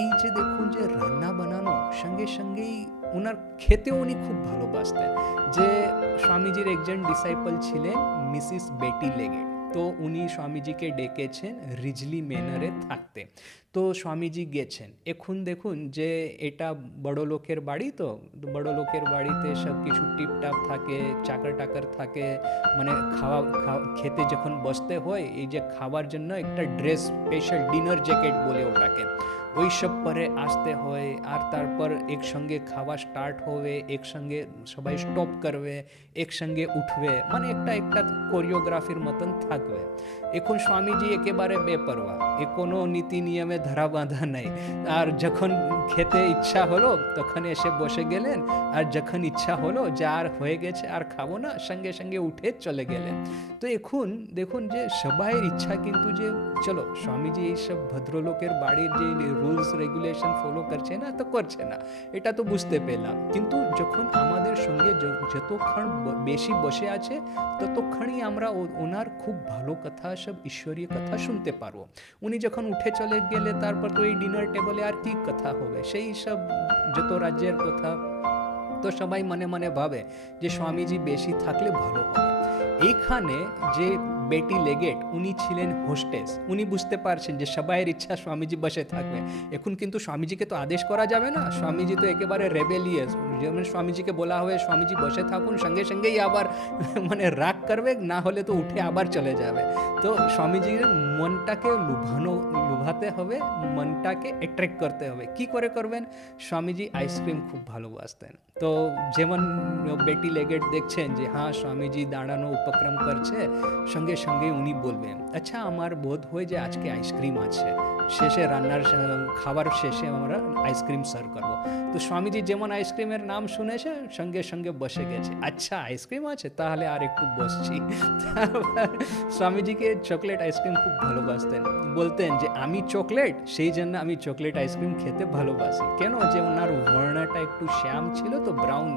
এই যে দেখুন যে রান্না বানানো সঙ্গে সঙ্গেই ওনার খেতেও উনি খুব ভালোবাসতেন। যে স্বামীজির একজন ডিসাইপল ছিলেন মিসিস বেটি লেগেট। তো উনি স্বামীজিকে ডেকেছেন রিজলি ম্যানারে থাকতে। তো স্বামীজি গেছেন। এখন দেখুন যে এটা বড় লোকের বাড়ি, তো বড় লোকের বাড়িতে সব কিছু টিপটাপ থাকে, চাকর টাকর থাকে, মানে খেতে যখন বসতে হয়, এই যে খাওয়ার জন্য একটা ড্রেস, স্পেশাল ডিনার জ্যাকেট বলে ওটাকে, ওই সব পরে আসতে হয়। আর তারপর একসঙ্গে খাওয়া স্টার্ট হবে, একসঙ্গে সবাই স্টপ করবে, একসঙ্গে উঠবে, মানে একটা একটা কোরিওগ্রাফির মতন থাকবে। এখন স্বামীজি একেবারে বেপরোয়া, এ কোনো নীতি নিয়মে ধরা বাঁধা নেই। আর যখন খেতে ইচ্ছা হলো তখন এসে বসে গেলেন, আর যখন ইচ্ছা হলো যে আর হয়ে গেছে আর খাবো না, সঙ্গে সঙ্গে উঠে চলে গেলেন। তো এখন দেখুন যে সবাইয়ের ইচ্ছা কিন্তু যে চলো স্বামীজি এইসব ভদ্রলোকের বাড়ির যে রুলস রেগুলেশন ফলো করছে না তো করছে না, এটা তো বুঝতে পেলাম। কিন্তু যখন আমাদের সঙ্গে যতক্ষণ বেশি বসে আছে ততক্ষণই আমরা ওনার খুব ভালো কথা, সব ঈশ্বরীয় কথা শুনতে পারবো। উনি যখন উঠে চলে গেলে তারপর তো এই ডিনার টেবলে আর কি কথা হবে, সেই সব যত রাজ্যের কথা। তো সবাই মনে মনে ভাবে যে স্বামীজি বেশি থাকলে ভালো হবে। এইখানে যে বেটি লেগেট উনি ছিলেন হোস্টেস, উনি বুঝতে পারছেন যে সবাইয়ের ইচ্ছা স্বামীজি বসে থাকবে। এখন কিন্তু স্বামীজিকে তো আদেশ করা যাবে না, স্বামীজি তো একেবারে রেবেলিয়াস। যেমন স্বামীজিকে বলা হবে স্বামীজি বসে থাকুন, সঙ্গে সঙ্গেই আবার মানে রাগ করবে, না হলে তো উঠে আবার চলে যাবে। তো স্বামীজির মনটাকে লুভাতে হবে, মনটাকে অ্যাট্রাক্ট করতে হবে। কি করে করবেন? স্বামীজি আইসক্রিম খুব ভালোবাসতেন। তো যেমন বেটি লেগেট দেখছেন যে হ্যাঁ স্বামীজি দাঁড়ানো উপক্রম করছে, সঙ্গে সঙ্গে উনি বলবেন আচ্ছা আমার বোধ হয় যে আজকে আইসক্রিম আছে, শেষে খাবার শেষে আমরা আইসক্রিম সার্ভ করবো। তো স্বামীজি যেমন আইসক্রিমের নাম শুনেছে সঙ্গে সঙ্গে বসে গেছে, আচ্ছা আইসক্রিম আছে তাহলে আর একটু বসছি। তারপর স্বামীজিকে চকলেট আইসক্রিম খুব ভালোবাসতেন, বলতেন যে আমি চকলেট, সেই জন্য আমি চকলেট আইসক্রিম খেতে ভালোবাসি। কেন? যে ওনার বর্ণাটা একটু শ্যাম ছিল, তো ব্রাউন,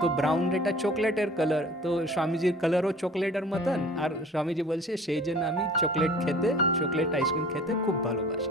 তো ব্রাউন এটা চকলেটের কালার, তো স্বামীজির কালারও চকলেটের মতন। আর স্বামীজি বলছে সেই জন্য আমি চকলেট আইসক্রিম খেতে খুব ভালোবাসি।